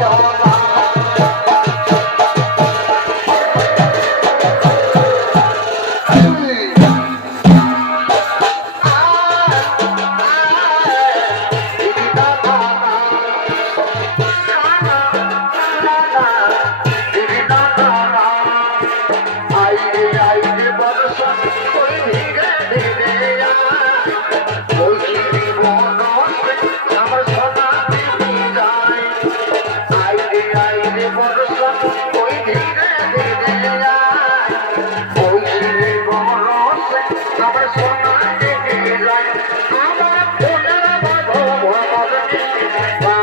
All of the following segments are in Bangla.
একাই Bye.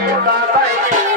ঘরে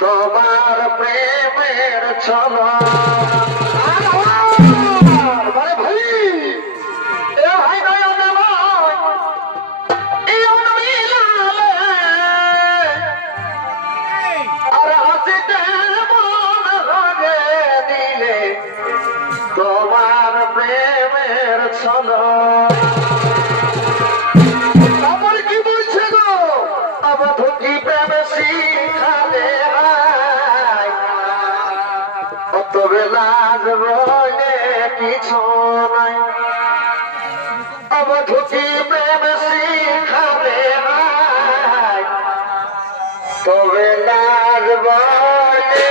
তোমার প্রেমের ছলা কত লাজ বনে কিছু নাই। অবধুতি প্রেম শিখাবে তবে লাজ বনে